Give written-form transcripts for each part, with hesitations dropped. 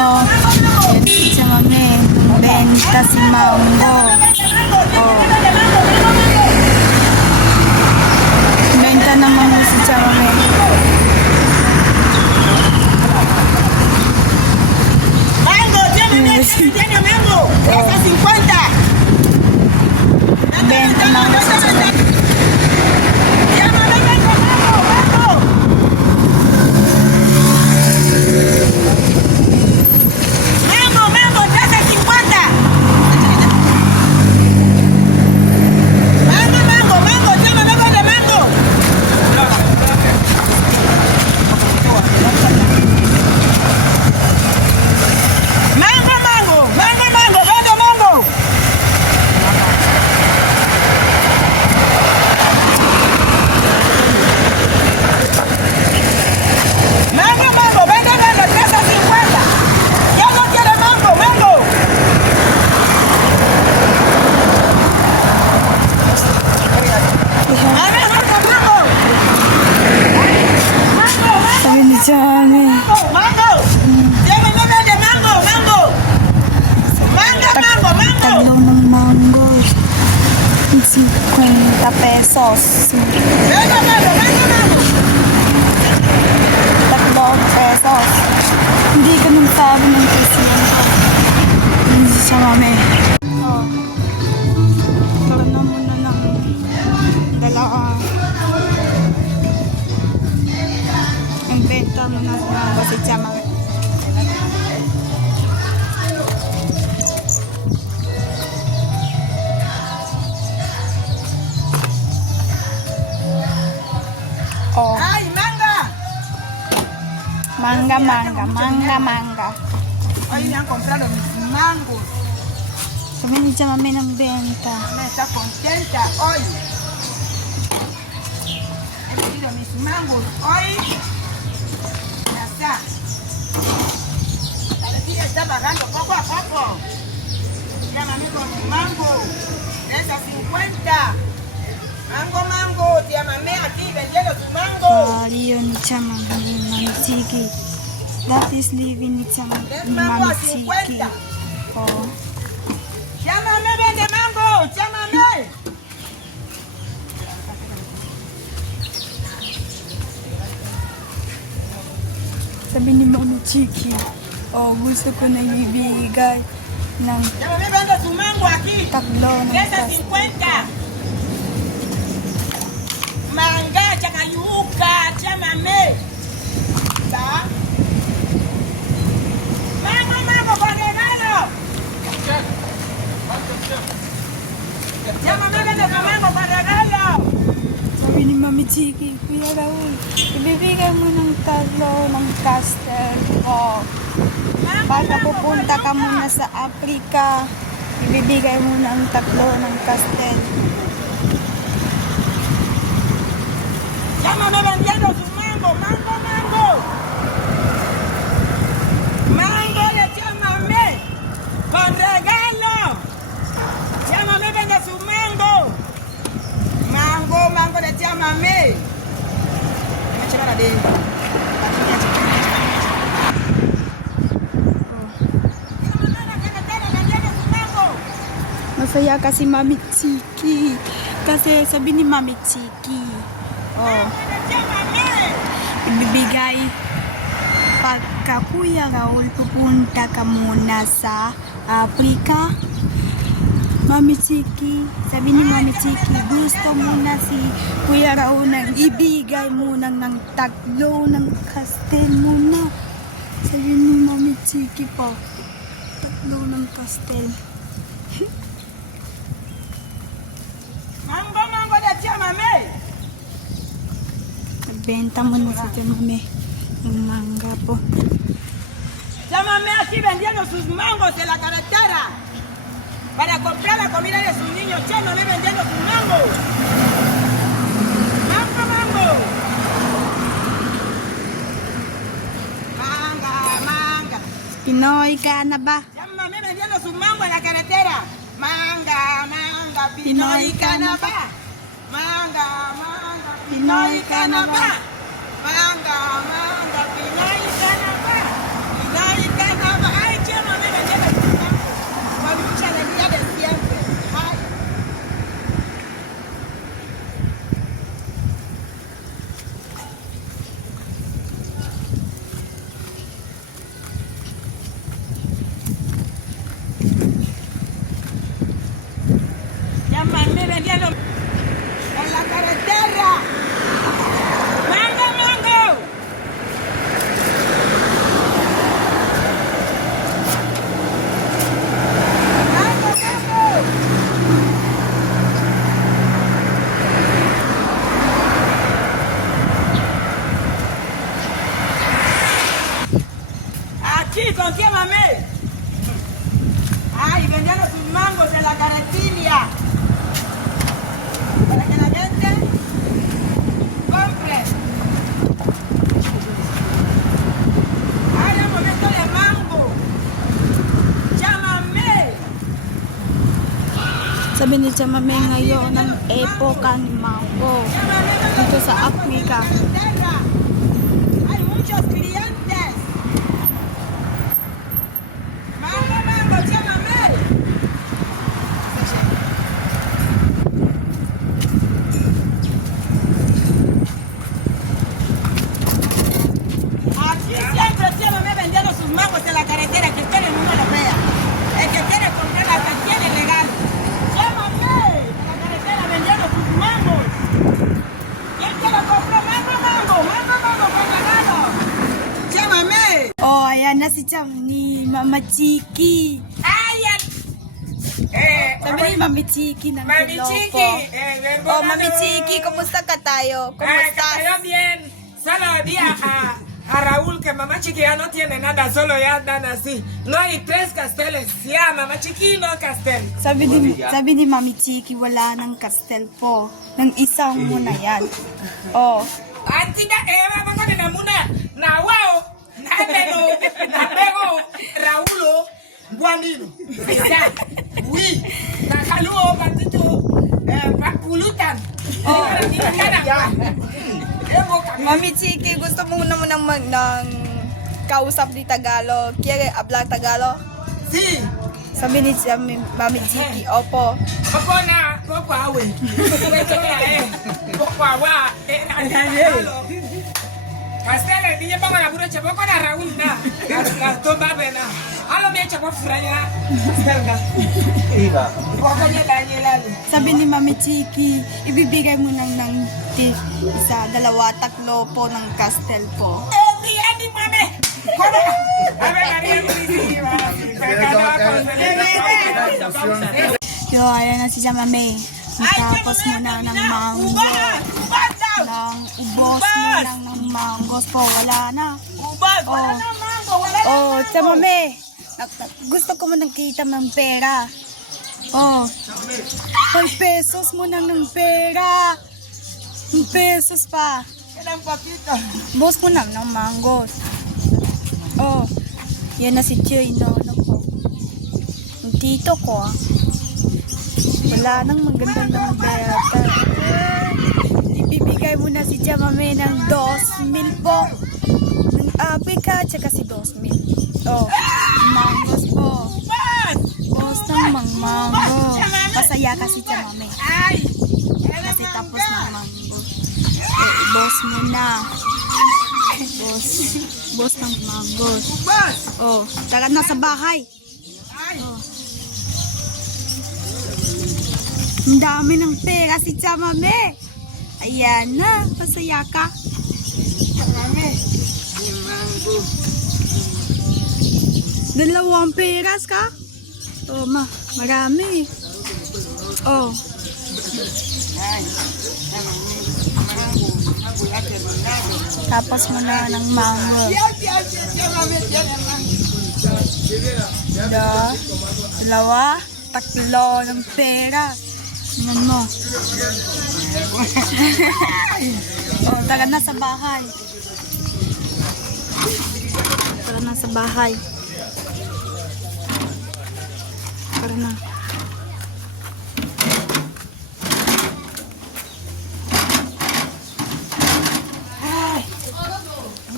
ano, sa mami, benta si Mango. Oh. Benta naman mo si Chamame. Mango, tiene mango. Esa 50. Benta naman si Chamame. Pesos. Tatlong pesos. Hindi ka nang sabi ng presidente. Hindi siya mami. Oh. Karoon na muna ng dalawa. Ang benta mo na sa si Chamame. Oh. ¡Ay, manga! Manga. Hoy me han comprado mis mangos. Sabi ni Chamame ng benta. Me está contenta hoy. He vendido mis mangos hoy. Ya está. La vecina está pagando poco a poco. Llámame con mi mango. De esas 50. Mango, tía Mamé aquí vendiendo su mango. Liyo ni Chamame ni Mamitsiki. That is living ni Chamame ni Mamitsiki. Oh. Tía Mamé vende mango, tía Mamé. Sabi ni Mamitsiki, oh, gusto ko na ibigay ng Tía Mamé vende su mango aquí. tatlo ng De esas 50. Manga, chakayuka, chamame. ¿Está? Mango, con regalo. Llámame, vende tu mango con regalo. Sabi ni Mamitsiki, Kuya Raul, ibibigay mo ng tatlo ng castle. Oh, baka pupunta ka muna sa Africa, ibibigay mo ng tatlo ng castle. Llámame vendiendo su mango. Mango de chamame. Con regalo. Llámame vende su mango. Mango de chamame. Me echa la de. Masaya kasi Mamitsiki. Kasi sabi ni Mamitsiki, oh, ibibigay pagka Kuya Raul pupunta ka muna sa Africa. Mamitsiki, sabi ni Mamitsiki, gusto muna si Kuya Raul na ibigay muna ng tatlo ng castle muna. Sabi ni Mamitsiki po, tatlo ng castle. Mango de chamame. Nagbenta mo na si Chamame yung manga po. Chamame aquí vendiendo sus mangos en la carretera para comprar la comida de sus niños. Chamame vendiendo sus mangos. Mango. Manga. Pinoy ka na ba? Chamame vendiendo sus mangos en la carretera. Manga. Pinoy ka na ba? Manga. Pinoy ka na ba? Manga. Pinoy ka na ba? Pinoy ka na ba? aquí con tía Mamé. Ay, vendiendo sus mangos en la carretilla. Para que la gente compre. Ay, el momento de mango. Llámame. Sabi ni Chamame ngayon ng epoka ni mango dito sa Africa. Hay muchos clientes. Mango, mango, llámame. Aquí siempre llámame vendiendo sus mangos en la carretera. Que quiere uno lo vea. El que quiere comprar hasta tiene legal. Llámame en la carretera vendiendo sus mangos. ¿Quién quiere comprar mango, mango? Mango, mango, con ganado. Llámame. Oh, ayan na si Cham ni Mama Chiki. Ayan. Sabi ni Mami Chiki ng Mami Pilopo. Chiki. Oh, Mami Chiki, kumusta ka tayo? ¿Cómo Cayó estás? bien. Solo di a Raúl que mamá Chiqui ya no tiene nada, solo ya andan así. No hay 3 casteles. Ya, mamá Chiqui no castel. Sabi ni Mami Chiki, wala ng kastel po. Nang isang muna yan. Oh, Antida, vamos con la muna. Na wao. Na bego. Na bego. Raúlo. Guanino. Ya. Oui. Na kaluo, patito. Pulutan. Oh. Ya. Mami Chiki, gusto mo naman ng kausap di Tagalog. Quiere hablar Tagalog? Sí. Sabi ni Mami Chiki, opo. Poco na, poco awe. Poco agua. Castele, niye pongo la buroche, poco na Raúl na. Gastón babena. Alo me echa por fraya. Castelga. Poco niya danyelali. Sabi ni Mami Chiki, ibibigay mo ng tip, 1, 2, 3 po ng kastel po. Ni mame. Kono. Abe Maria Luisima. Yo, ayan na si Jamame. Tapos muna ng mango. Nang ubos mo lang ng mangos po. Wala na. Ubas, wala na mango, wala na. Oh, Jamame. Gusto ko mo nakita ng pera. Oh. 5 pesos mo nang ng pera. 1 pesos pa. Quedan papito. Boss mo lang ng mangos. Oh. Yan na si Choy, no? Ano po? Yung tito ko, ah. Wala nang magandang beta. Ibibigay mo na si Jamame ng 2,000 po. Ng Africa, tsaka si 2,000. Oh, mangos po. Boss ng mango. Masaya ka si Jamame. Ay. Kasi tapos ng mango. Boss mo na. Boss ng mangos. Ubas. Oh, tara na sa bahay. Ay. Ang dami ng pera si Chamame. Ayan na, pasaya ka. Llámame. Mi mango. 2 peras ka? Oh, marami. Oh, Ay. Llámame. Mango. Mango ya terminado. tapos mo na ng mango. Llámame, tiene mango. 2, 3 ng pera. Tingnan mo. Oh, tara na sa bahay. Tara na sa bahay. Tara na. Ay.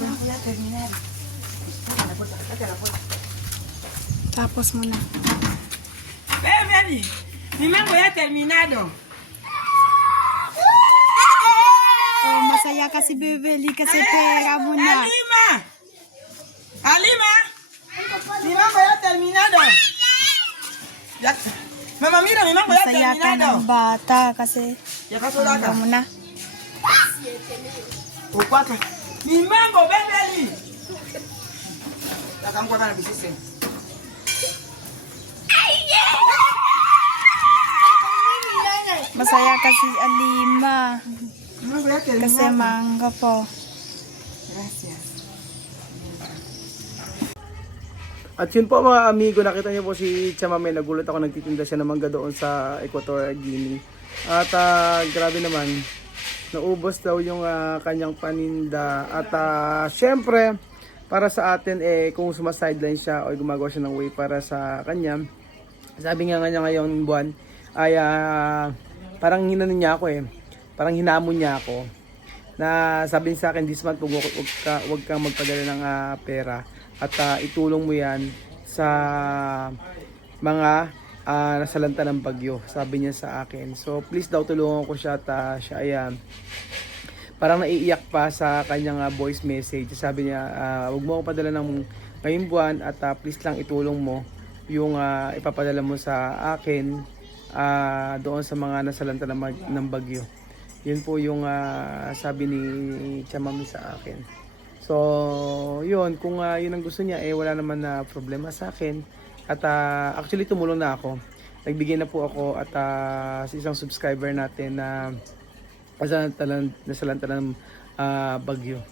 Mango ya terminado. Sácala, pues. Tapos mo na. Ven, baby. Mi mango ya terminado. Oh, masaya ka si Bebeli kasi pera mo na. Alima. Alima. Mi mango ya terminado. Ya. Mamá, mira, mi mango ya Masaya ka terminado. ng bata kasi Ya pasó la pera mo na. O 4. Mi mango, ven, baby. La campo para que se. Masaya kasi Alima Mi mango ya terminado. kasi mangga po. Gracias. At yun po mga amigo, nakita niyo po si Chamame, nagulat ako, nagtitinda siya ng mangga doon sa Equatorial Guinea. At grabe naman, naubos daw yung kanyang paninda. At syempre, para sa atin, kung sumasideline siya o gumagawa siya ng way para sa kanya, sabi nga niya ngayong buwan, ay parang hinano niya ako parang hinamon niya ako. Na sabi niya sa akin, this month, huwag kang magpadala ng pera. At itulong mo yan sa mga nasalanta ng bagyo, sabi niya sa akin. So please daw tulungan ko siya, at siya ay parang naiiyak pa sa kanyang voice message. Sabi niya, huwag mo ako padala ng ngayong buwan, at please lang itulong mo yung ipapadala mo sa akin doon sa mga nasalanta ng bagyo. Yun po yung sabi ni Chamame sa akin. So, yun, kung yun ang gusto niya, wala naman na problema sa akin. At actually, tumulong na ako. Nagbigay na po ako at sa isang subscriber natin na nasalanta ng bagyo.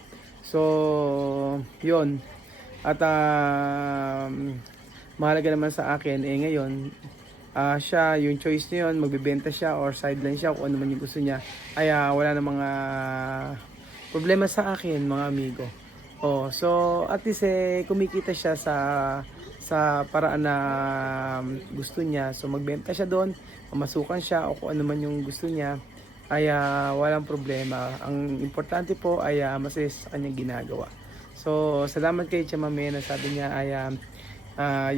So, yun. At mahalaga naman sa akin, ngayon, siya, yung choice niya yun, magbibenta siya or sideline siya, kung ano man yung gusto niya, ay wala na mga problema sa akin, mga amigo. So at least kumikita siya sa paraan na gusto niya. So magbenta siya doon, mamasukan siya o kung ano man yung gusto niya, ay walang problema. Ang importante po ay masaya sa kanyang ginagawa. So salamat kay Chamame na sabi niya ay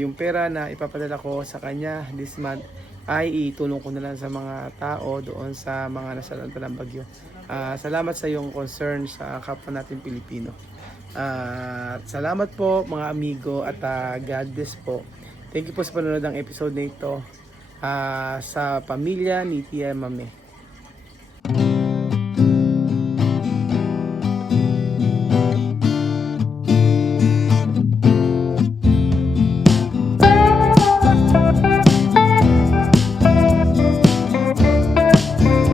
yung pera na ipapadala ko sa kanya this month ay itulong ko na lang sa mga tao doon sa mga nasalanta ng bagyo. Salamat sa iyong concern sa kapwa natin Pilipino. Salamat po mga amigo at God bless po. Thank you po sa panonood ng episode na ito sa pamilya ni Tia Mame.